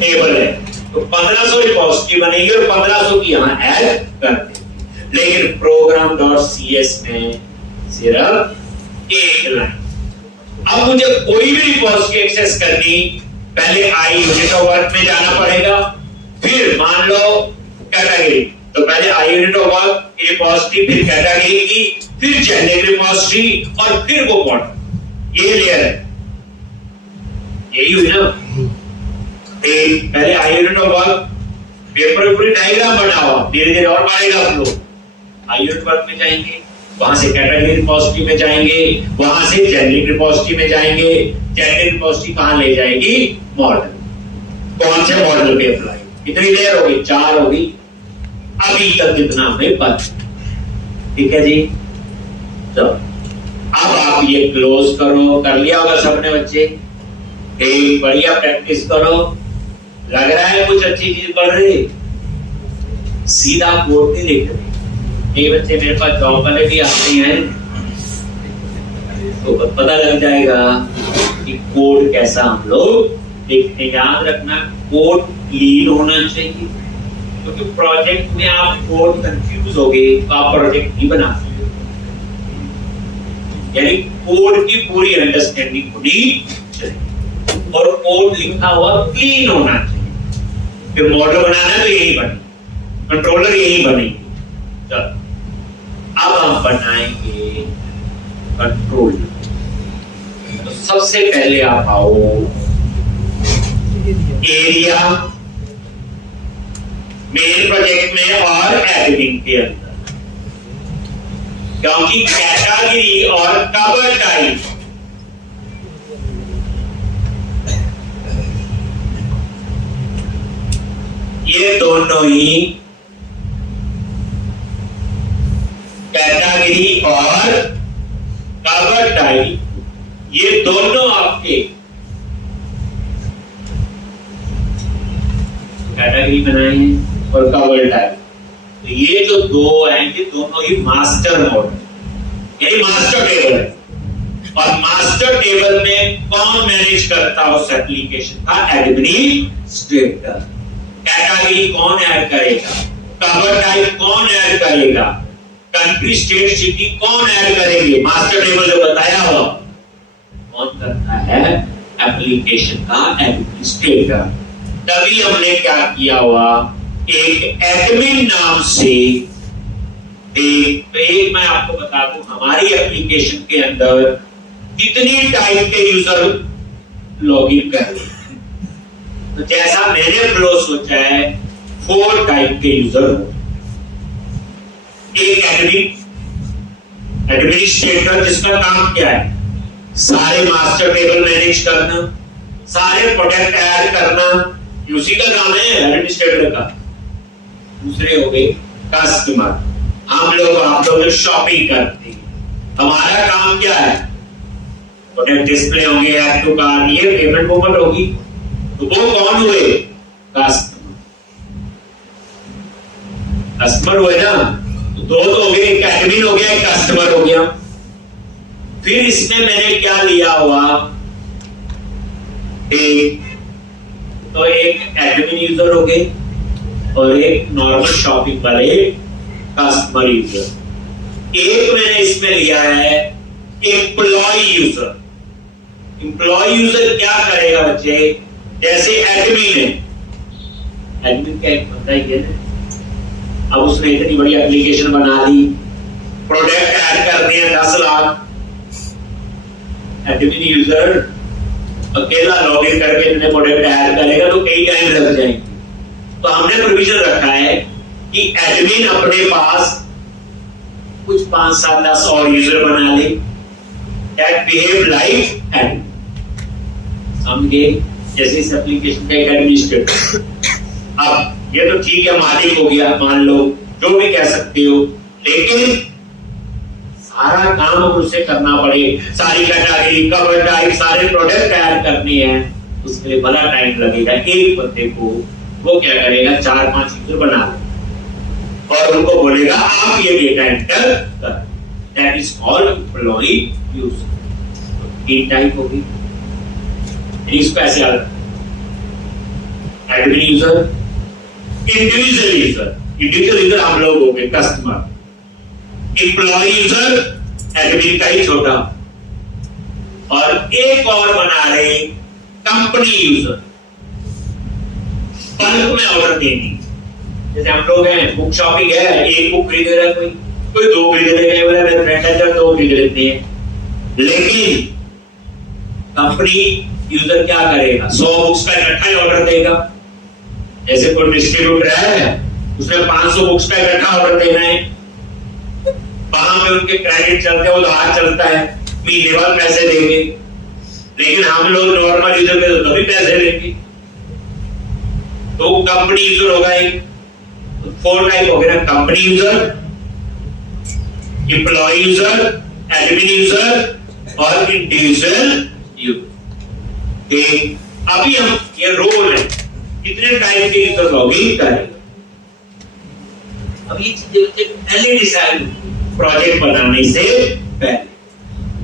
Table है तो 1500 repository बनेगी और 1500 की यहाँ ऐड कर देंगे। लेकिन program.cs में सिर्फ एक लाइन। अब मुझे कोई भी रिपोजिटरी एक्सेस करनी, पहले आई यूनिट ऑफ वर्क में जाना पड़ेगा, फिर मान लो कैटेगरी, तो पहले आई यूनिट ऑफ वर्क की रिपोजिटरी, फिर कैटेगरी की, फिर जेनेरिक रिपोजिटरी और फिर वो मॉडल। ये लेयर है, यही हुई ना। पहले I unit of work, paper पूरी डायग्राम बना हुआ, धीरे धीरे और बढ़ेगा फ्लो। आई यूनिट वर्क में जाएंगे, वहां से कैटेगरी रिपोजिटरी में जाएंगे, वहां से जेनेरिक रिपोजिटरी में जाएंगे, जेनेरिक रिपोजिटरी कहां ले जाएगी? मॉडल। कौन से मॉडल पे अप्लाई? कितनी लेयर होगी? 4 होगी। अभी तक जितना हमें पता, ठीक है जी। तो अब आप ये क्लोज करो, कर लिया होगा सबने बच्चे, एक बढ़िया प्रैक्टिस करो। लग रहा है कुछ अच्छी चीज पढ़ रहे, सीधा कोड नहीं लिख रहे। ये बच्चे मेरे पास जॉब वाले भी आते हैं तो पता लग जाएगा कि कोड कैसा हम लोग लिखते। याद रखना कोड क्लीन होना चाहिए, क्योंकि प्रोजेक्ट में आप कोड कंफ्यूज हो गए तो आप प्रोजेक्ट नहीं बना सकते। यानी कोड की पूरी अंडरस्टैंडिंग होनी चाहिए और कोड लिखा हुआ क्लीन होना चाहिए। फिर मॉडल बनाना तो यही बने, कंट्रोलर यही बनेगी। चलो अब हम बनाएंगे कंट्रोल। तो सबसे पहले आप आओ एरिया मेन प्रोजेक्ट में और एडिटिंग के अंदर, क्योंकि कैटेगरी और कवर टाइप ये दोनों ही, कैटेगरी और कवर टाइप ये दोनों आपके, कैटेगरी बनाए हैं और कवर टाइप, तो ये जो दो हैं ये दोनों ही मास्टर मॉडल यानी मास्टर टेबल है। और मास्टर टेबल में कौन मैनेज करता है उस एप्लीकेशन का? एडमिनिस्ट्रेटर। कैटेगरी कौन ऐड करेगा? कवर टाइप कौन ऐड करेगा? कंट्री स्टेट सिटी कौन ऐड करेंगे? मास्टर टेबल जो बताया हुआ कौन करता है? एप्लीकेशन का एडमिनिस्ट्रेटर। तभी हमने क्या किया हुआ, एक एडमिन नाम से एक मैं आपको बता दूं, हमारी एप्लीकेशन के अंदर कितनी टाइप के यूजर लॉगिन कर रहे हैं। तो जैसा मैंने फ्लो सोचा है 4 टाइप के यूजर हो। एक एडमिनिस्ट्रेटर जिसका काम क्या है? सारे मास्टर टेबल मैनेज करना, सारे प्रोडक्ट ऐड करना, उसी का काम है एडमिनिस्ट्रेटर का। दूसरे हो गए कस्टमर, हम लोग आप लोग शॉपिंग करते हैं, हमारा काम क्या है? प्रोडक्ट डिस्प्ले होंगे, ऐड टू कार्ट, ये पेमेंट मूवमेंट होगी। तो वो कौन हुए? कस्टमर। कस्टमर हुए ना, तो 2 तो हो गए, एक एडमिन हो गया, एक कस्टमर हो गया। फिर इसमें मैंने क्या लिया हुआ, तो एक एडमिन यूजर हो गए और एक नॉर्मल शॉपिंग वाले कस्टमर यूजर। एक मैंने इसमें लिया है एम्प्लॉय यूजर। एम्प्लॉय यूजर क्या करेगा बच्चे? जैसे एडमिन है, एडमिन क्या एक बंदा ही है ना, अब उसने इतनी बड़ी एप्लीकेशन बना दी, प्रोडक्ट ऐड करने हैं 10 लाख। एडमिन यूजर अकेला लॉगिन करके इतने प्रोडक्ट ऐड करेगा तो कई टाइम लग जाएंगे। तो हमने प्रोविजन रखा है कि एडमिन अपने पास कुछ 5, 7, 10 और यूजर बना ले that behave like admin। समझे? जैसे इस एप्लीकेशन का एक एडमिनिस्ट्रेटर। अब ये तो ठीक है, मालिक हो गया, मान लो जो भी कह सकते हो, लेकिन सारा काम अब उसे करना पड़े, सारी कैटेगरी, कवर टाइप, सारे प्रोडक्ट ऐड करने हैं, उसके लिए बड़ा टाइम लगेगा। एक बंदे को वो क्या करेगा, 4-5 यूजर बना ले और उनको बोलेगा आप ये डेटा एंटर कर। That is called employee user. 3 type होगी, इसको ऐसे याद रखना। Admin user, individual user, individual user हम लोग हो गए कस्टमर, एम्प्लॉय यूजर एडमिन का ही छोटा, और एक और बना रहे कंपनी यूजर, बल्क में ऑर्डर देनी। जैसे हम लोग हैं, बुक शॉपिंग है, एक बुक खरीद रहा है, कोई दो खरीद रहे हैं, फ्रेंड है दो खरीद लेते हैं। लेकिन कंपनी यूजर क्या करेगा, 100 बुक्स का इकट्ठा ही ऑर्डर देगा। जैसे कोई डिस्ट्रीब्यूटर है, उसने 500 बुक्स का इकट्ठा ऑर्डर देना है, वहां पे उनके क्रेडिट चलते हैं, उधार चलता है, महीने बाद पैसे देंगे। लेकिन हम लोग नॉर्मल यूजर पे तो तभी पैसे देंगे। तो कंपनी यूजर होगा एक, 4 टाइप हो गए ना, company user, employee user, admin user और इंडिविजुअल यूजर। अभी हम ये रोल है, कितने टाइप के यूजर लॉगिन करेंगे। अभी पहले डिसाइड प्रोजेक्ट बनाने से पहले,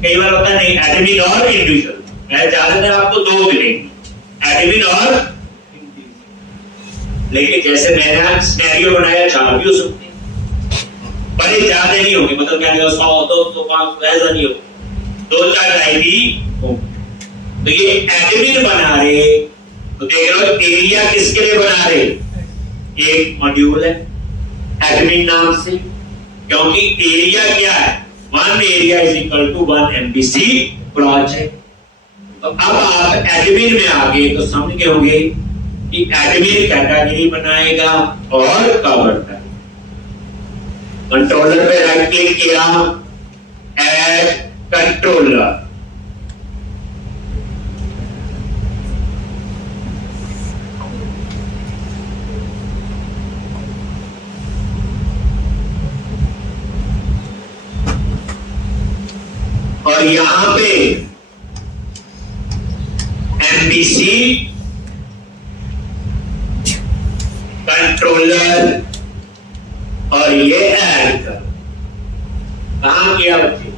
कई बार होता नहीं एडमिन और इंडिविजुअल, मैं ज्यादातर आपको 2 मिलेंगे, एडमिन और इंडिविजुअल। लेकिन जैसे मैंने सिनेरियो बनाया 4 भी हो सकते हैं, पर ये ज्यादा नहीं होगी, मतलब क्या 100 200 500 ऐसा नहीं होगा, 2-4 टाइप ही होंगे। तो ये एडमिन बना रहे, तो देख लो एरिया किसके लिए बना रहे, एक मॉड्यूल है एडमिन नाम से, क्योंकि एरिया क्या है, 1 area is equal to 1 MVC project. तो अब आप एडमिन में आ गए तो समझ गए होंगे कि एडमिन कैटेगरी बनाएगा और कवर करेगा। कंट्रोलर पे राइट क्लिक किया, ऐड कंट्रोलर, और यहां पे MVC कंट्रोलर और ये ऐड कर, कहां किया बच्चे,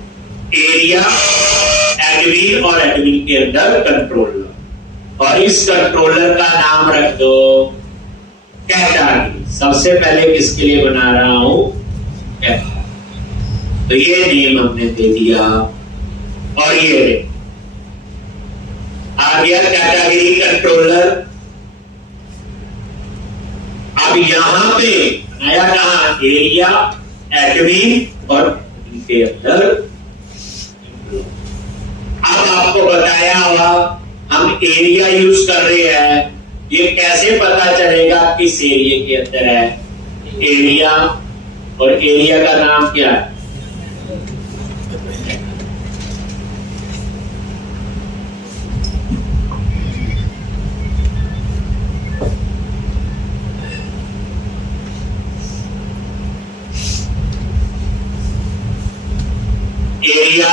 एरिया एडमिन और एडमिन के अंदर कंट्रोलर, और इस कंट्रोलर का नाम रख दो कैटेगरी। सबसे पहले किसके लिए बना रहा हूं, कैटेगरी, तो ये नेम हमने दे दिया, और ये आ गया कैटेगरी कंट्रोलर। अब यहां पे नया कहा, एरिया एडमिन और इनके अंदर। अब आपको बताया हुआ हम एरिया यूज कर रहे हैं, ये कैसे पता चलेगा किस एरिया के अंदर है, एरिया, और एरिया का नाम क्या है, एरिया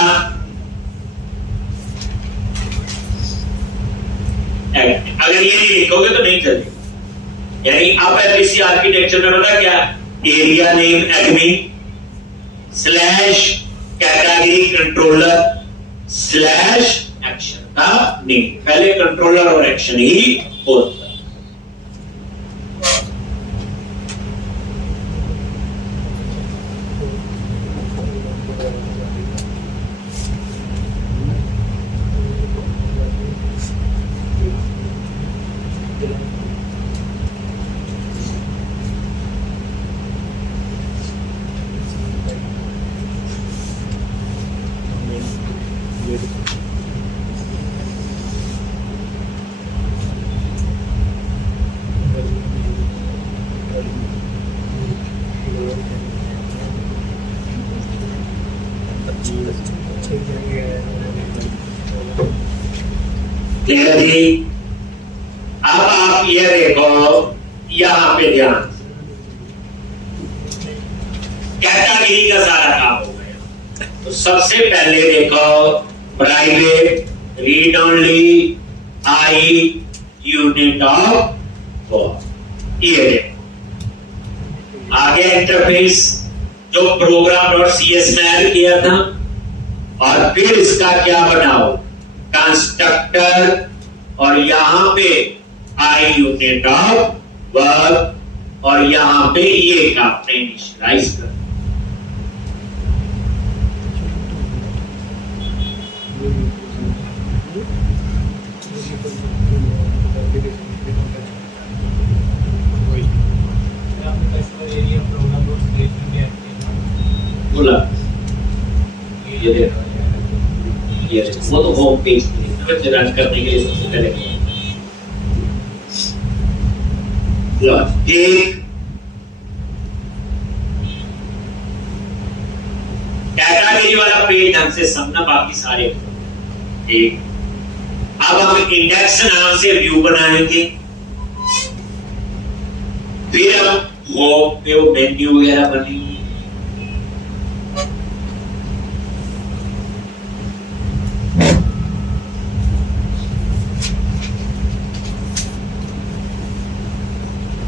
अगर ये नहीं लिखोगे तो नहीं चलेगा। यानी आप एफबीसी आर्किटेक्चर में पता क्या, area name admin slash category controller slash action का नेम, पहले कंट्रोलर और एक्शन ही होता है। जी, अब आप ये देखो, यहां पे ध्यान, कैटेगरी का सारा काम हो गया। तो सबसे पहले देखो, private, read only, I, unit of work, ये देखो आगे इंटरफेस जो program.cs में ऐड किया था, और फिर इसका क्या बनाओ, कंस्ट्रक्टर, और यहां पे आई यूनिट ऑफ वर्क और यहां पे ये का आपने इनिशियलाइज कर बोला ये देखो ये वो तो होम पेज रन करने के लिए सबसे पहले एक कैटेगरी वाला पेज ढंग से समझना, बाकी सारे एक। अब हम इंडेक्स नाम से व्यू बनाएंगे, फिर हम होम पे वो मेन्यू वगैरह बनेगी।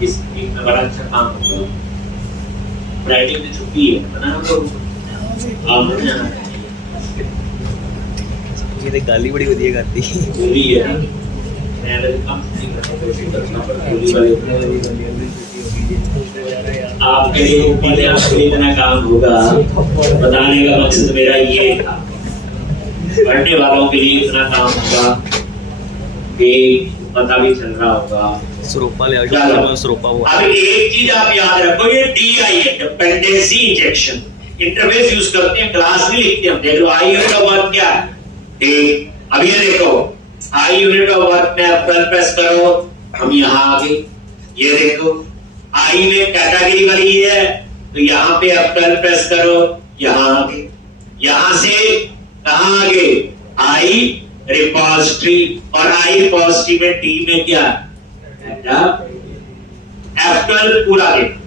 इस वीक में बड़ा अच्छा काम होगा। फ्राइडे में छुट्टी है, बनाना तो ये तो गाली बड़ी बढ़िया करती पूरी है। मैं तो काम नहीं करता, कोशिश करना पर पूरी वाले आपके लिए पहले आपके लिए इतना काम होगा, बताने का मकसद मेरा ये था। पढ़ने वालों के लिए इतना काम होगा कि पता भी चल रहा होगा। सरोपा ले आओ, सरोपा वो। अब एक चीज आप याद रखो, ये DI है, डिपेंडेंसी इंजेक्शन। इंटरफेस यूज करते हैं, क्लास भी लिखते हैं। देख लो आई यूनिट ऑफ वर्क क्या है, ठीक। अब ये देखो आई यूनिट ऑफ वर्क में आप प्रेस करो, हम यहाँ आ गए। ये देखो आई में कैटेगरी वाली है, तो यहाँ पे आप प्रेस करो, यहाँ आ गए। यहाँ से कहाँ आ गए, आई रिपोजिटरी, और आई रिपोजिटरी में डी में क्या F12 पूरा देखो,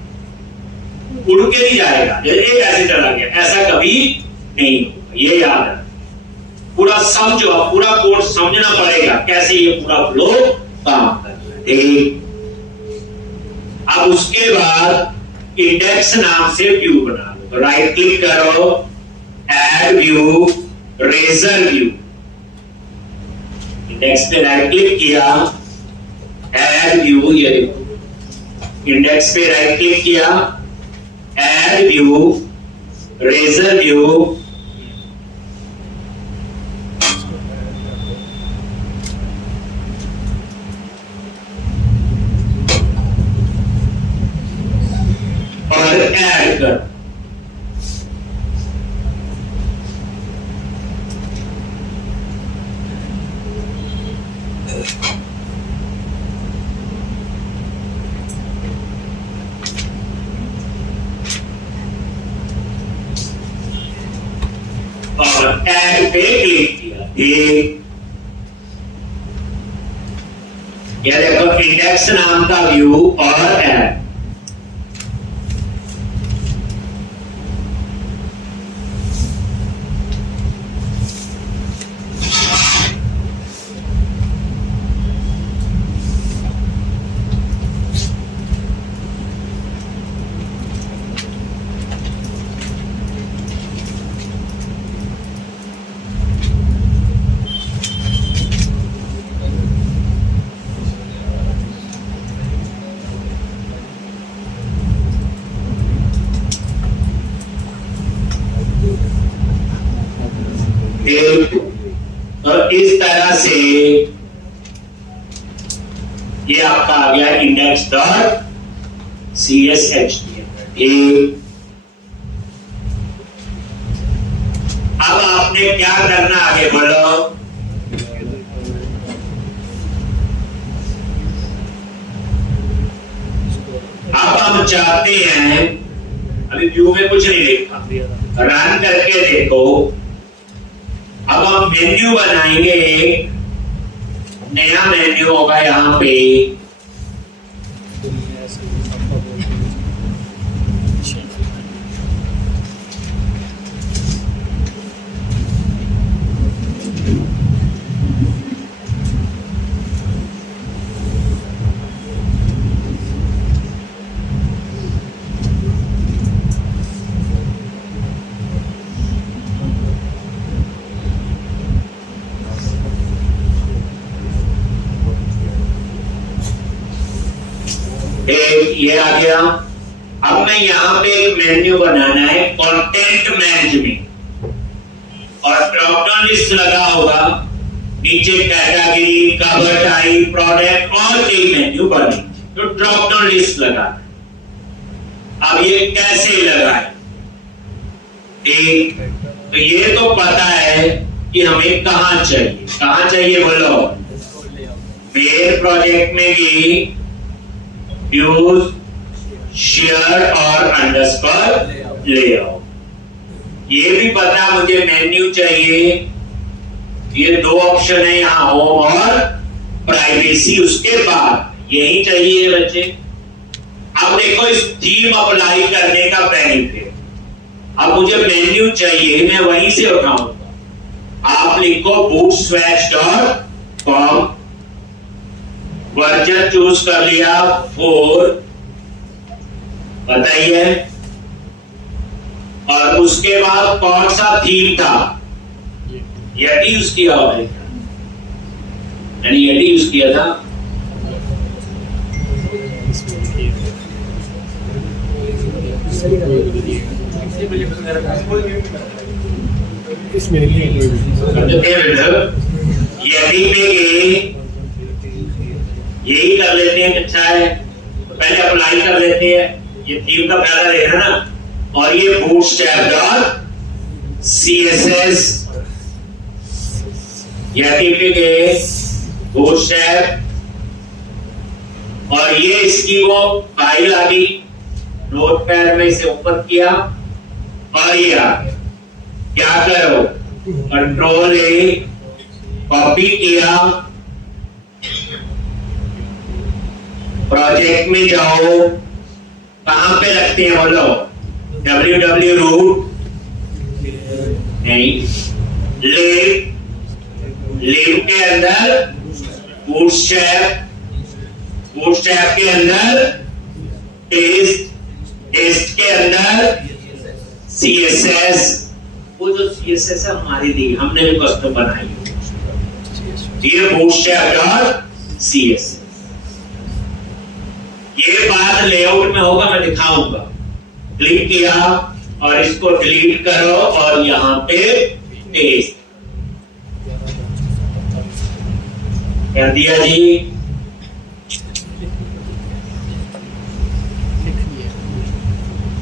उड़ के नहीं जाएगा, एक ऐसे चला गया, ऐसा कभी नहीं होगा, ये याद है। पूरा समझो, पूरा कोड समझना पड़ेगा कैसे ये पूरा फ्लो काम करता है। अब उसके बाद इंडेक्स नाम से व्यू बना लो, राइट क्लिक करो, add view, razor view. Index पे राइट क्लिक किया, ऐड व्यू, ये देखो इंडेक्स पे राइट क्लिक किया, ऐड व्यू, रेजर व्यू, और ऐड कर। और ऐड पे क्लिक किया, ये देखो इंडेक्स नाम का व्यू और ऐड। और इस तरह से ये आपका आ गया इंडेक्स डॉट CSHTML। अब आपने क्या करना, आगे बढ़ो। अब हम चाहते हैं, अभी व्यू में कुछ नहीं लिखा, रन करके देखो। अब हम मेन्यू बनाएंगे, एक नया मेन्यू होगा यहाँ पे। एक ये आ गया। अब मैं यहाँ पे एक मेन्यू बनाना है कंटेंट मैनेजमेंट, और ड्रॉप डाउन लिस्ट लगा होगा नीचे, कैटेगरी, कवर टाइप, प्रोडक्ट और कई मेन्यू बने, तो ड्रॉप डाउन लिस्ट लगाना है। अब ये कैसे लगाए? एक तो ये तो पता है कि हमें कहां चाहिए बोलो। मेरे प्रोजेक्ट में भी यूज, शेयर और अंडरस्कोर लेआउट। ये भी पता मुझे मेन्यू चाहिए, ये दो ऑप्शन है यहाँ, होम और प्राइवेसी। उसके बाद यही चाहिए बच्चे। अब देखो इस थीम अप्लाई करने का बेनिफिट। अब मुझे मेन्यू चाहिए, मैं वहीं से उठाऊंगा। आप लिखो bootswatch.com, वर्जन चूज कर लिया 4, बताइए। और उसके बाद कौन सा थीम था? यदि यूज किया होगा, यानी यदि यूज किया था। यदि पे यही कर लेते हैं, अच्छा है, पहले अप्लाई कर लेते हैं। ये थीम का फायदा देखना ना। और ये bootstrap.css, यदि पे गए bootstrap, और ये इसकी वो फाइल आ गई, नोटपैड में इसे ओपन किया और ये आ गया। क्या करो, कंट्रोल ए, कॉपी किया, प्रोजेक्ट में जाओ, कहां पे रखते हैं बोलो? www root नहीं, लिव के अंदर bootstrap के अंदर टेस्ट के अंदर CSS। वो जो CSS है हमारी दी, हमने भी कस्टम बनाई, ये bootstrap.css। ये बात लेआउट में होगा, मैं दिखाऊंगा। क्लिक किया और इसको डिलीट करो और यहां पे पेस्ट कर दिया जी।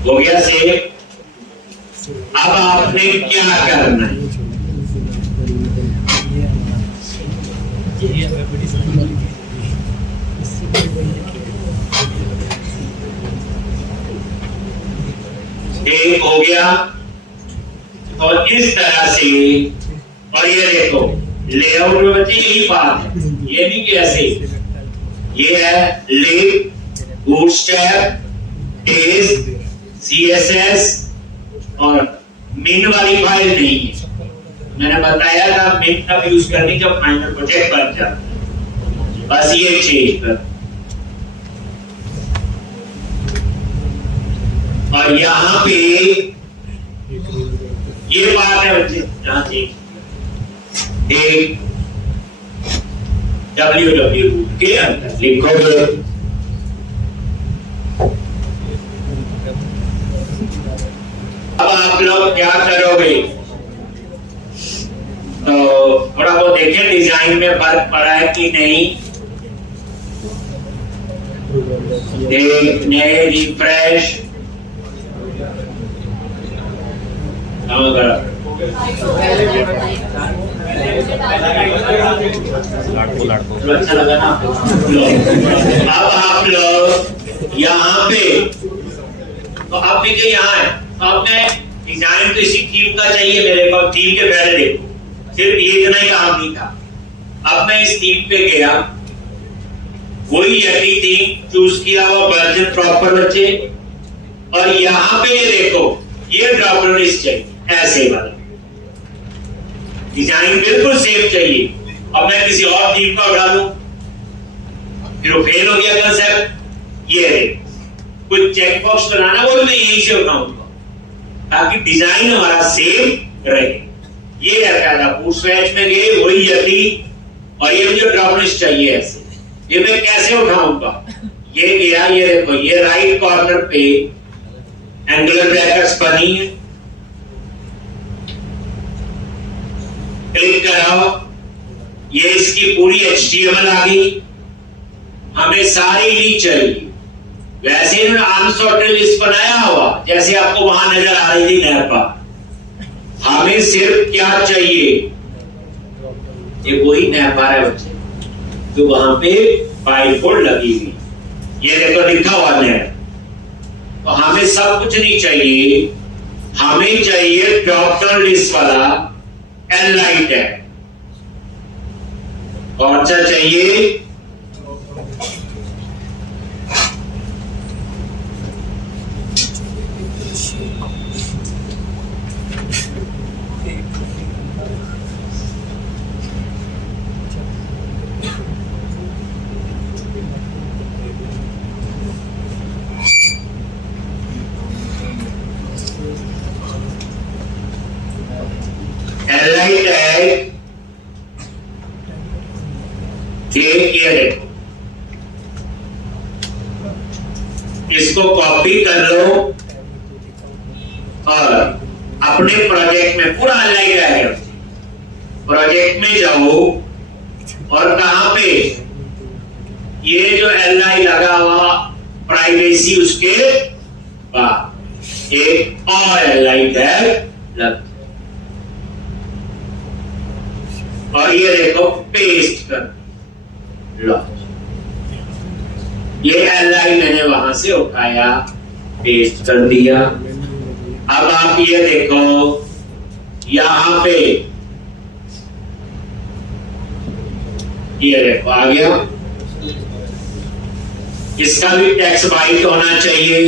हो गया सेव। अब आपने क्या करना है? एक हो गया, और इस तरह से, और ये देखो लेआउट में बच्चे यही बात है, ये नहीं कि ऐसे, ये है लिव, बूटस्ट्रैप, टेस्ट, CSS, और मिन वाली फाइल नहीं है। मैंने बताया था मिन तब यूज करनी जब फाइनल प्रोजेक्ट बन जाता, बस ये चेंज कर। और यहां पे ये बात है बच्चे, यहां चेंज एक www के अंदर लिखोगे, अब आप लोग क्या करोगे? तो थोड़ा बहुत देखें डिजाइन में फर्क पड़ा है कि नहीं। देखने रिफ्रेश अच्छा लगा ना? अब आप लोग यहाँ पे, तो आप देखिए यहाँ है, आपने डिजाइन तो इसी थीम का चाहिए मेरे को, थीम के पहले देखो, सिर्फ ये इतना ही काम नहीं था। अब मैं इस थीम पे गया, वही यदि थीम चूज किया हुआ, वर्जन प्रॉपर बच्चे, और यहाँ पे ये देखो, ये ड्रॉप डाउन लिस्ट चाहिए ऐसे वाला, डिजाइन बिल्कुल सेम चाहिए। अब मैं किसी और थीम का उठा लूं, फिर वो फेल हो गया कंसेप्ट। ये कुछ चेकबॉक्स बनाना, वो मैं यहीं से उठाऊंगा ताकि डिजाइन हमारा सेम रहे। ये रहता था, बूटस्ट्रैप में गए वही यदि, और ये मुझे ड्रॉप लिस्ट चाहिए ऐसे, ये मैं कैसे उठाऊंगा? ये गया, ये देखो ये राइट कॉर्नर पे एंगुलर ब्रैकेट्स बनी है, क्लिक कराओ, ये इसकी पूरी HTML आ गई। हमें सारी ली चाहिए, वैसे इन्होंने अनसॉर्टेड लिस्ट बनाया हुआ जैसे आपको वहां नजर आ रही थी नहर पर। हमें सिर्फ क्या चाहिए, ये वही नहर पर है बच्चे जो वहां पे बाई फोल्ड लगी हुई, ये देखो लिखा हुआ नहर। तो हमें सब कुछ नहीं चाहिए, हमें चाहिए ड्रॉप डाउन लिस्ट वाला एलाइन टैग। कौन सा चाहिए, एलाइन टैग। ये देखो, इसको कॉपी कर लो और अपने प्रोजेक्ट में पूरा एलाइन टैग, प्रोजेक्ट में जाओ और कहां पे ये जो एलआई लगा हुआ प्राइवेसी उसके बाद एक और एलआई टैग लग, और ये देखो पेस्ट कर लो। ये एलआई मैंने वहां से उठाया, पेस्ट कर दिया। अब आप ये देखो यहां पे ये देखो आ गया, इसका भी टेक्स्ट वाइट होना चाहिए,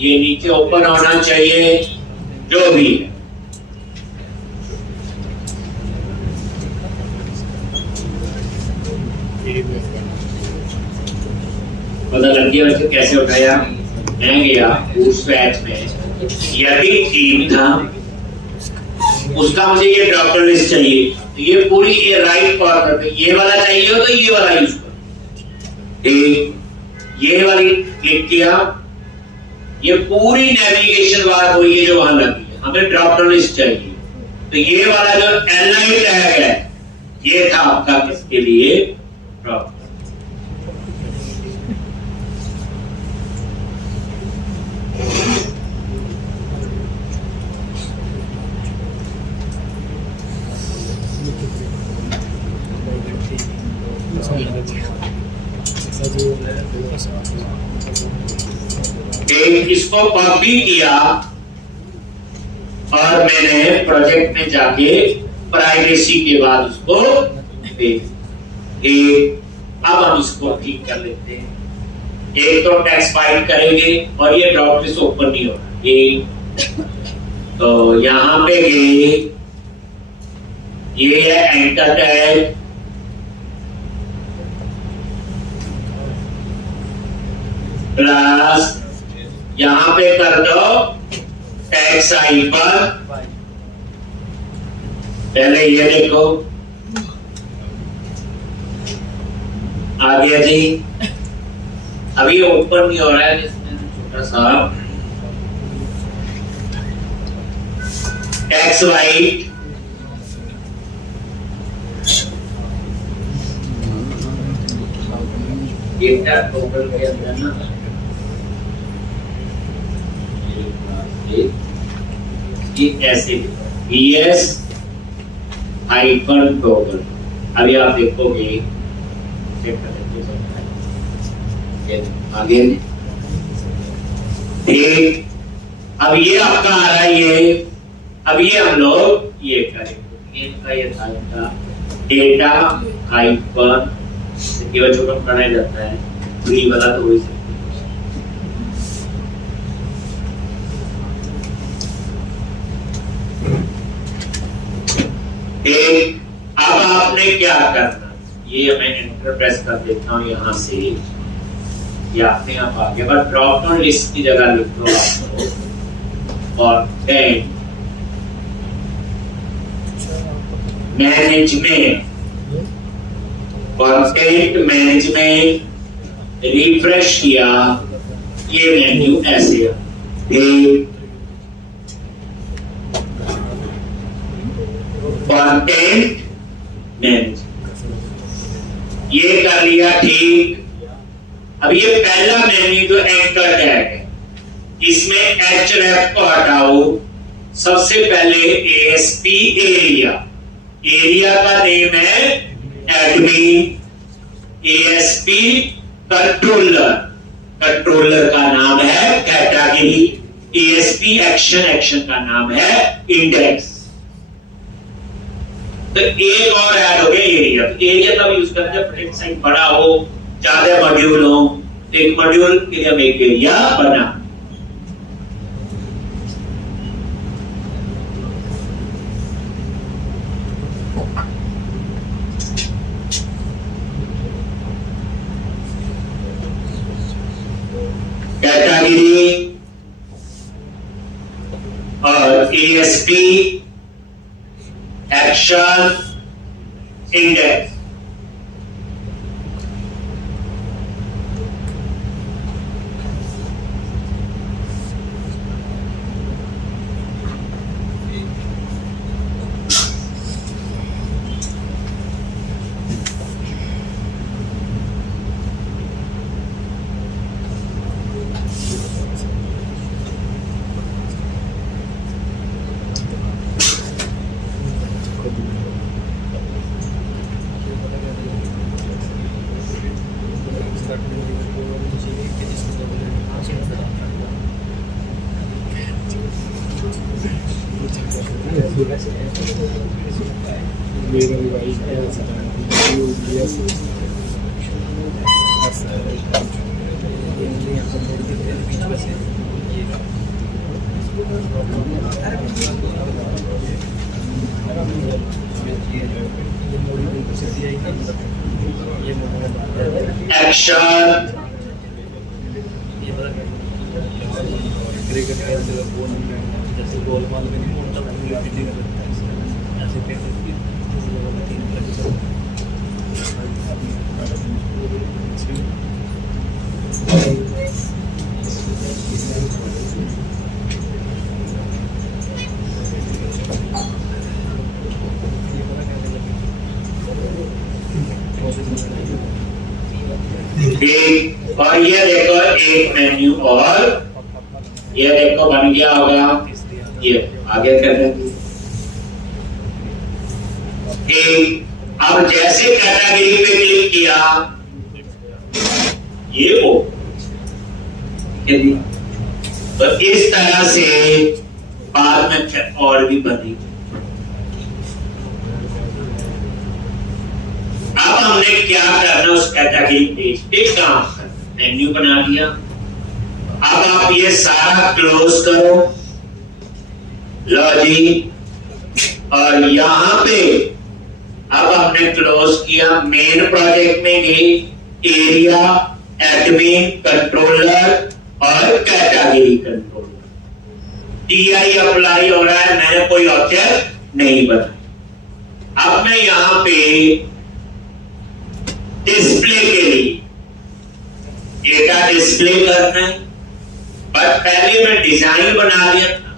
ये नीचे ओपन होना चाहिए, जो भी है। पता लग गया वैसे कैसे उठाया। मैं गया उस बैच में, यदि थीम था उसका मुझे ये ड्रॉप डाउन लिस्ट चाहिए, तो ये पूरी ये राइट कॉर्नर पे ये वाला चाहिए हो तो ये वाला यूज करो। ये वाली क्लिक किया, ये पूरी नेविगेशन बार हुई है जो वहां लगी है, हमें ड्रॉप डाउन लिस्ट चाहिए। तो ये वाला जो एलाइन टैग है ये था आपका किसके लिए, ड्रॉप। इसको कॉपी किया और मैंने प्रोजेक्ट में जाके प्राइवेसी के बाद उसको अब हम इसको ठीक कर लेते हैं। एक तो टेक्स्ट फाइल करेंगे और ये ड्रॉप लिस्ट ओपन नहीं होगा। तो यहां पे गए, ये है एंटर टैग, प्लस यहां पे कर दो टेक्स्ट आई पर, पहले ये देखो आ गया जी। अभी ओपन नहीं हो रहा है, इसमें छोटा सा टेक्स्ट वाइट, डेटा टोटल के अंदर ना ये ऐसे BS हाइफन टोटल। अभी आप देखोगे आगे ठीक, अब ये आपका आ रहा है ये। अब ये हम लोग ये करेंगे, इनका ये था डेटा हाइफन केवल छोटा बनाया जाता है, फ्री वाला तो वही अब आपने क्या करना, ये मैं एंटर प्रेस कर देता हूं यहां से, ये आपने आप आ गया। बस ड्रॉप डाउन लिस्ट की जगह लिख दो आपको और then management, content management refresh किया, ये मेन्यू ऐसे कंटेंट मैनेज, ये कर लिया ठीक। अब ये पहला मेन्यू जो एंकर टैग है, इसमें एचरेफ को हटाओ। सबसे पहले एएसपी एरिया, एरिया का नेम है एडमिन, एएसपी कंट्रोलर, कंट्रोलर का नाम है कैटेगरी, एएसपी एक्शन, एक्शन का नाम है इंडेक्स। तो एक और ऐड हो गया एरिया। एरिया तब यूज करते हैं प्रोजेक्ट साइज बड़ा हो, ज्यादा मॉड्यूल हो, एक मॉड्यूल के लिए हम एक एरिया बना। कैटेगरी और एएसपी एक्शन इंडेक्स। एक्शन एक, और ये देखो एक मेन्यू, और ये देखो बन गया होगा। ये आगे कर देंगे। अब जैसे कैटेगरी पे क्लिक किया, ये हो तो इस तरह से बाद में और भी बनी। अब हमने क्या करना, उस कैटेगरी पेज पे काम करना, मेन्यू बना लिया। अब आप ये सारा क्लोज करो, लो जी, और यहां पे अब हमने क्लोज किया। मेन प्रोजेक्ट में गई, एरिया, एडमिन, कंट्रोलर और कैटेगरी कंट्रोलर। टीआई अप्लाई हो रहा है, मैंने कोई ऑब्जेक्ट नहीं बनाया। अब मैं यहां पे डिस्प्ले के लिए डेटा डिस्प्ले करना है, पर पहले मैं डिजाइन बना लिया था,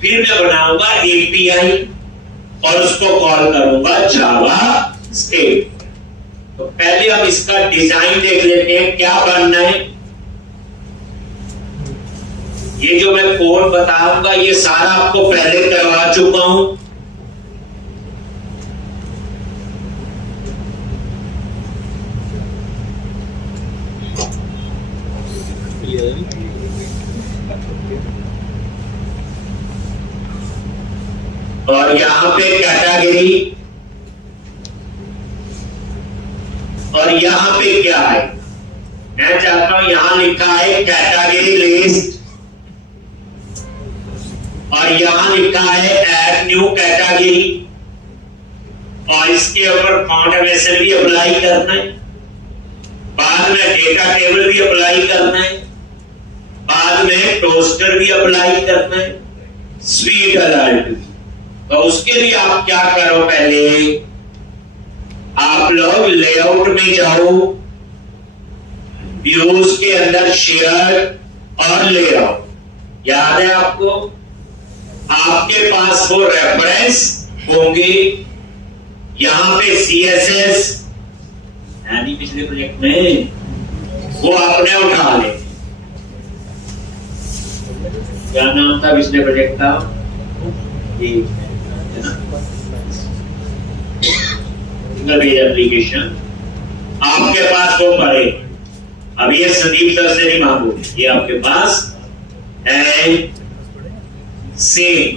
फिर मैं बनाऊंगा एपीआई और उसको कॉल करूंगा जावा स्क्रिप्ट। तो पहले हम इसका डिजाइन देख लेते हैं क्या बनना है। ये जो मैं कोड बताऊंगा ये सारा आपको पहले करवा चुका हूं। और यहां पे कैटेगरी, और यहां पे क्या है, मैं चाहता हूं यहां लिखा है कैटेगरी लिस्ट, और यहां लिखा है ऐड न्यू कैटेगरी, और इसके ऊपर फॉन्ट एमएसएल भी अप्लाई करना है। बाद में डेटा टेबल भी अप्लाई करना है, बाद में टोस्टर भी अप्लाई करना है, स्वीट अलर्ट। तो उसके लिए आप क्या करो, पहले आप लोग लेआउट में जाओ, व्यूज के अंदर शेयर और लेआउट याद है आपको? आपके पास वो रेफरेंस होंगे, यहां पे सीएसएस है नहीं पिछले प्रोजेक्ट में, वो आपने उठा ले। क्या नाम था पिछले प्रोजेक्ट का? Single page application. आपके पास वो पड़े, अब ये संदीप सर से नहीं मांगो, ये आपके पास है। सेम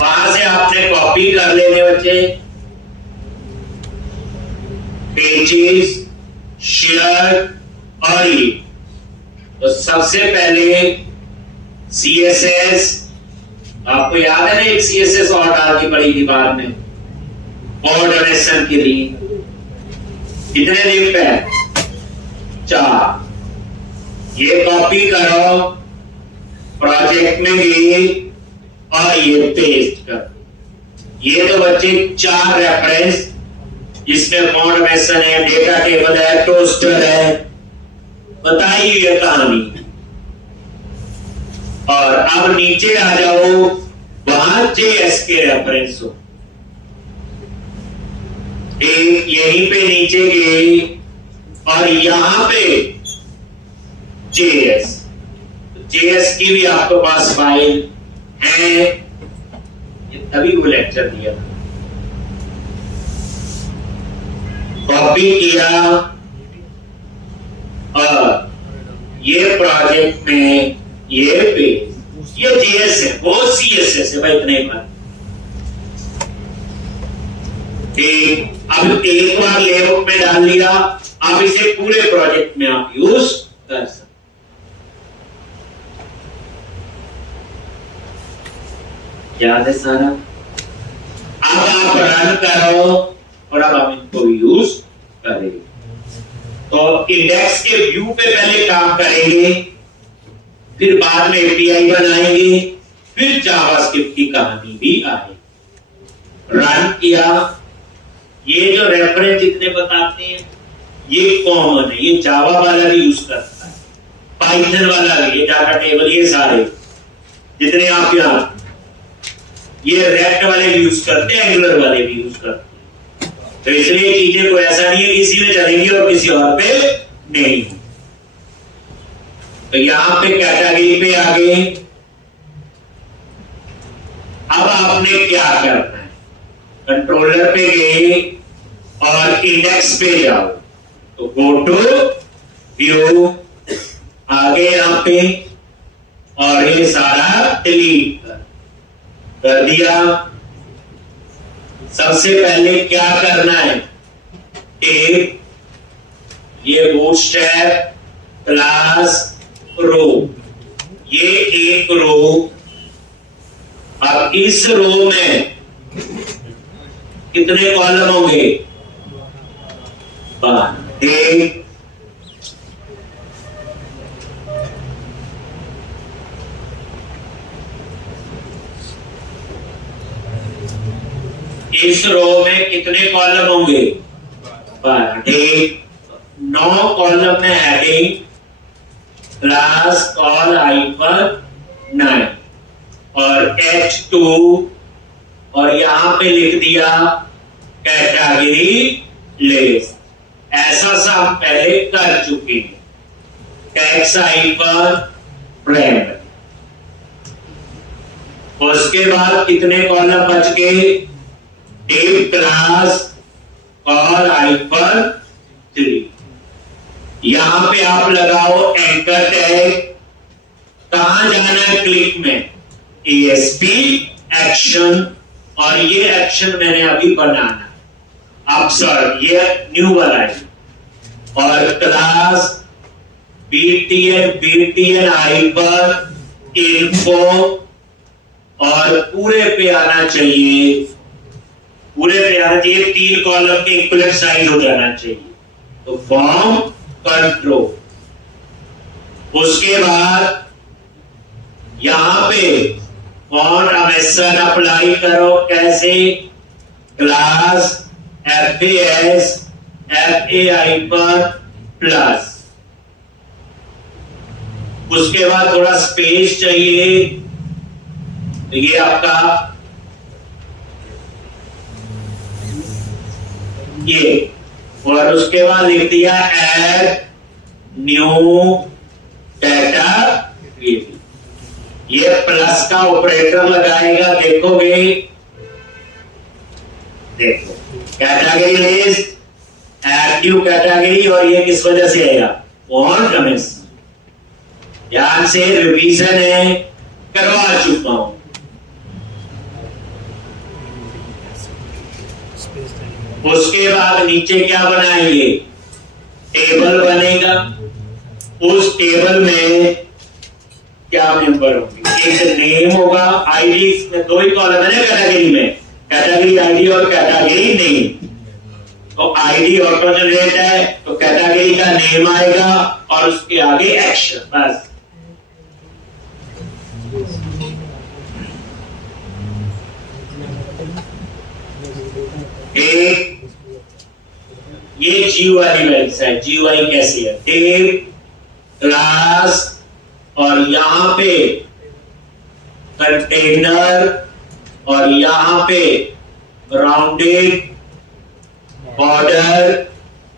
वहां से आपने कॉपी कर लेने बच्चे, पेजेस, शेयर और ये। तो सबसे पहले सीएसएस, आपको याद है ना एक सीएसएस और डाल की पड़ी थी बाद में ऑर्डनेशन के लिए, कितने लिंक है? 4। ये कॉपी करो, प्रोजेक्ट में गए और ये पेस्ट कर। ये तो बच्चे 4 रेफरेंस, जिसमें ऑर्डनेशन है, डेटा टेबल है, टोस्टर है, बताई हुई है कहानी। और अब नीचे आ जाओ, वहां जेएस के रेफरेंस हो, एक यहीं पे नीचे गए और यहां पे जेएस, जेएस की भी आपके पास फाइल है, ये तभी वो लेक्चर दिया था। कॉपी किया और ये प्रोजेक्ट में ये पेज, ये जेएस है, वो सीएसएस है भाई, इतने पर। अब एक बार लेआउट में डाल लिया, आप इसे पूरे प्रोजेक्ट में आप यूज कर सकते। याद है सारा? अब आप रन करो और अब हम इनको यूज करेंगे। तो इंडेक्स के व्यू पे पहले काम करेंगे, फिर बाद में एपीआई बनाएंगे, फिर जावास्क्रिप्ट की कहानी भी आएगी। रन किया, ये जो रेफरेंस जितने बताते हैं ये कॉमन है, ये जावा वाला भी यूज करता है, पाइथन वाला भी, ये डाटा टेबल, ये सारे जितने आप यहां, ये रेक्ट वाले भी यूज करते हैं, एंगुलर वाले भी यूज करते हैं। तो इसलिए चीजें कोई ऐसा नहीं है किसी में चलेंगी और किसी और पे नहीं। तो यहां पे कैटेगरी पे आ गए। अब आपने क्या करना है? कंट्रोलर पे गए और इंडेक्स पे जाओ, तो गो टू व्यू, आगे यहां पे, और ये सारा डिलीट कर दिया। सबसे पहले क्या करना है? एक ये बूटस्ट्रैप क्लास रो, ये एक रो। अब इस रो में कितने कॉलम होंगे? 5। एक, इस रो में कितने कॉलम होंगे? 5। एक, 9 कॉलम में हेडिंग क्लास कॉल हाइफन 9 और H2, और यहां पे लिख दिया कैटेगरी लिस्ट। ऐसा सा हम पहले कर चुके हैं, टैक्स हाइफन फ्रेंड। उसके बाद कितने कॉलम बच गए? Div class call hyphen 3। यहां पे आप लगाओ एंकर टैग। कहां जाना है क्लिक में? ASP एक्शन, और ये एक्शन मैंने अभी बनाना, अब सर ये न्यू वाला है, और क्लास BTN हाइपर इन्फो, और पूरे पे आना चाहिए, पूरे पे आना चाहिए 3 कॉलम के इक्वलेंट साइज हो जाना चाहिए। तो फॉर्म कंट्रोल, उसके बाद यहां पे फॉन्ट अमेसन अप्लाई करो। कैसे? Class FAS FA hyper plus, उसके बाद थोड़ा स्पेस चाहिए, तो ये आपका ये, और उसके बाद लिख दिया ऐड न्यू डाटा, ये प्लस का ऑपरेटर लगाएगा। देखोगे, देखो category list add new category, और ये किस वजह से आएगा, वॉन्ट रमेश। ध्यान से रिवीजन है, करवा चुका हूं। उसके बाद नीचे क्या बनाएंगे, टेबल बनेगा। उस टेबल में क्या मेंबर होंगे, एक नेम होगा, आईडी, इसमें दो ही कॉलम है ना कैटेगरी में, कैटेगरी आईडी और कैटेगरी नेम। तो आईडी ऑटो जनरेट है, तो कैटेगरी का नेम आएगा और उसके आगे एक्शन, बस। एक ये जीयूआई वेबसाइट, जीयूआई कैसी है, टेब क्लास, और यहां पे कंटेनर, और यहां पे राउंडेड बॉर्डर,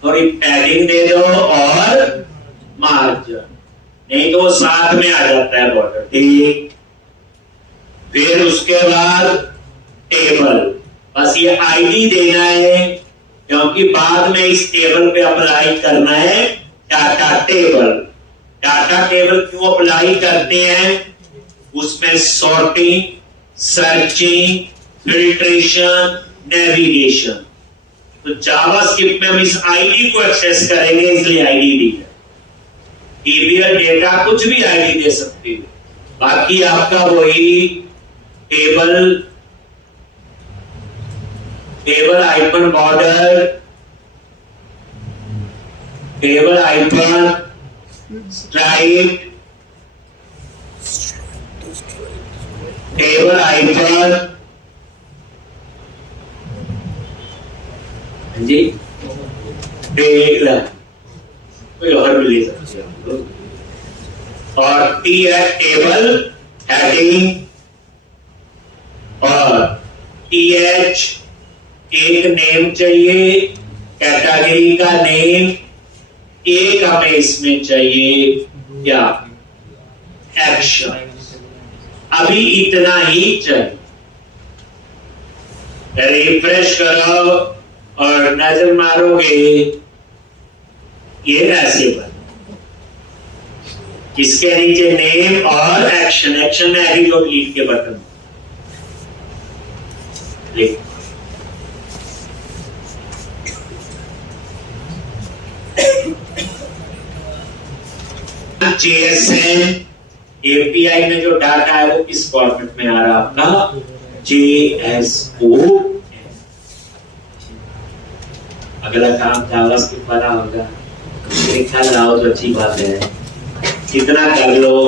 थोड़ी पैडिंग दे दो और मार्जिन, नहीं तो साथ में आ जाता है बॉर्डर, ठीक। फिर उसके बाद टेबल, बस ये आईडी देना है, क्योंकि बाद में इस टेबल पे अप्लाई करना है डाटा टेबल। डाटा टेबल क्यों अप्लाई करते हैं, उसमें सॉर्टिंग, सर्चिंग, फिल्ट्रेशन, नेविगेशन। तो जावास्क्रिप्ट में हम इस आईडी को एक्सेस करेंगे, इसलिए आईडी दी है। टीबीएल डेटा कुछ भी आईडी दे सकते हो, बाकी आपका वही table, table icon border, table icon stripe, table icon, जी कोई और भी ले सकते हैं, और टी है टेबल हेडिंग, और टी एच एक नेम चाहिए, कैटेगरी का नेम, एक हमें इसमें चाहिए क्या, एक्शन। अभी इतना ही चाहिए। रिफ्रेश करो और नजर मारोगे, ये ऐसे बन, इसके नीचे नेम और एक्शन, एक्शन में एडिट और डिलीट के बटन लिख। JSN API में जो डाटा है वो किस फॉर्मेट में आ रहा है आपका, JSON। अगला काम जावास्क्रिप्ट वाला होगा, लिखा लाओ तो अच्छी बात है, कितना कर लो।